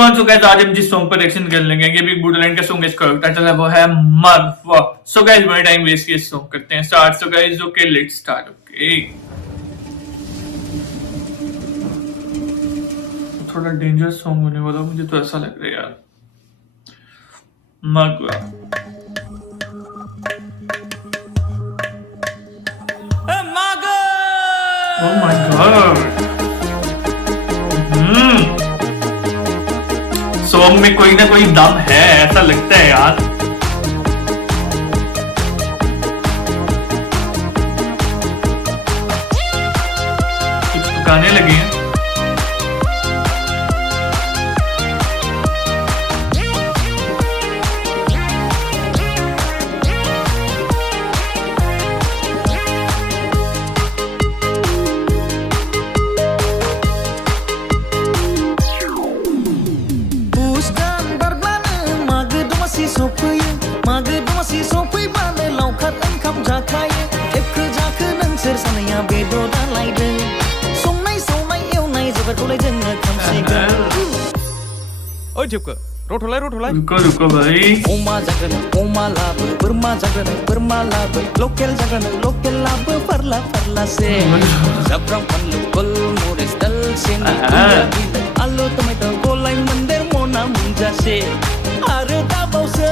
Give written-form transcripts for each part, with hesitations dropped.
Everyone, so guys आज हम जिस सॉन्ग पर रिएक्शन कर लेंगे ये भी बॉर्डरलैंड का सॉन्ग, इसका टाइटल है वो है मग। सो गाइस बिना टाइम वेस्ट किए सॉन्ग करते हैं start. So guys okay let's start. Okay थोड़ा डेंजरस सॉन्ग होने वाला मुझे तो ऐसा लग रहा है यार। मग ओह माय गॉड, सॉन्ग में कोई ना कोई दम है ऐसा लगता है यार। कुछ तो गाने लगे हैं। मागो दमासि सफैबानो लावखार ओंखाम जाखायो। एखो जाखो नोंसोर सानैया बेदरा लायदों, संनाय सावनाय एवनाय जोबोरखौलाय जोङो खामसिगोन। ओइ जोबखो रथलाय रुको भाई। अमा जागोन अमा लाबो, बोरमा जागोन बोरमा लाबो, लकेल जागोन लकेल लाबो, फारला फारलासे जाब्रां फानलु गलमरिस दालचिनि बिलाइ आलु टमेट' गलाय मोनदेर मना मोनजासे। आरो दाबावसै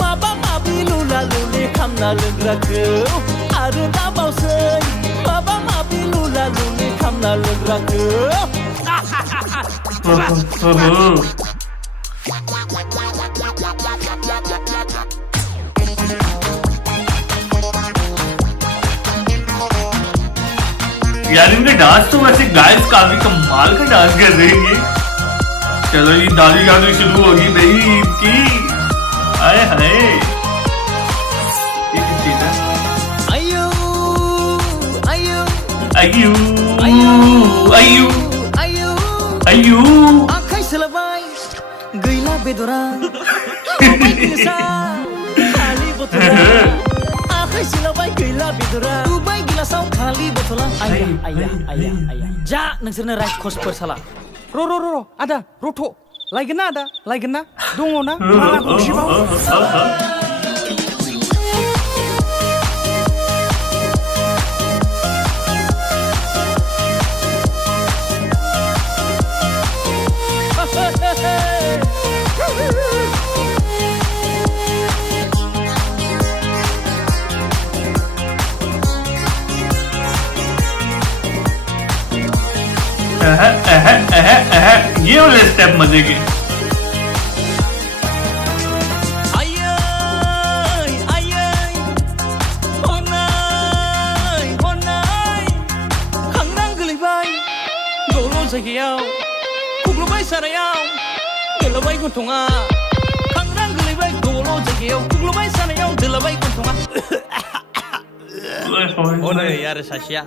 माबा माबि लुला लुलि खामना लोंग्राखौ, आरो दाबावसै माबा माबि लुला लुलि खामना लोंग्राखौ। यार इनका डांस तो वैसे गाइस काफी कमाल का डांस कर रहे हैं ये। चलो ये दादी गानी शुरू होगी भाई ईद की। हाय हाय ये किस चीज है? आयु आयु आयु आयु आयु आयु आखाइ सोलाबाय गैला बेदरा अबाय गिलासा खालि बथला। आखाइ सोलाबाय गैला बेदरा दुबाय गिलासाव खालि बथला। आया आया आया आया जा नोंसोरनो राइस क'र्सफोर साला। र' आदा रथ' लायगोन ना आदा लायगोन ना दङ ना माला गंसेबाव। ये वाले स्टेप मजे के। जायगायाव खुग्लुबाय सारायाव दोलाबाय गन्थङा, खांग्रां गोलैबाय दल' जायगायाव खुग्लुबाय सारायाव दोलाबाय गन्थङा। हनै आरो सासेया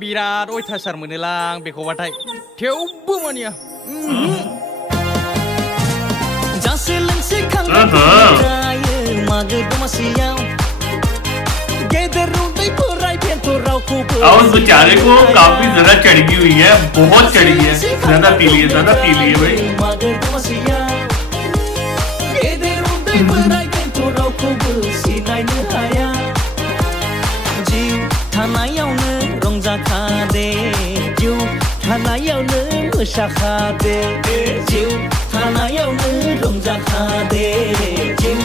बिराद अयथासार मोनोलां बेखौबाथाय, थेवबो मानिया। जासे लोंसे खांग्रां जायो मागो दमासियाव, गेदेर उन्दै बोराय बेन्थ' रावखौबो। और उस बेचारे को काफी ज्यादा चढ़ी हुई है, बहुत चढ़ी है, ज्यादा पी लिए भाई। मागो दमासियाव गेदेर उन्दै बोराय बेन्थ' रावखौबो सिनायनो हाया। जिउ थानायावनो रंजाखादे, जिउ थानायावनो मोसाखादे, जिउ थानायावनो रंजाखादे, जिउ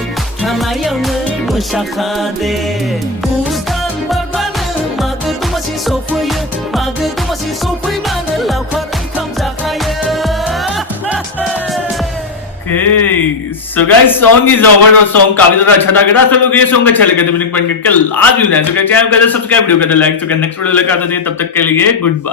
थानायावनो मोसाखादे। पुस दान बारबानो मागो दमासि सफैयो, मागो दमासि सफैबानो लावखार ओंखाम जाखायो। Okay, so guys, song is over और song काफी ज्यादा अच्छा था। अगर लोग ये सॉन्ग अच्छा लगे तो मुझे कमेंट करके लाजमी बताएं। तो क्या चैनल को सब्सक्राइब, वीडियो को लाइक। तो नेक्स्ट वीडियो लेकर आते हैं, तब तक के लिए गुड बाय।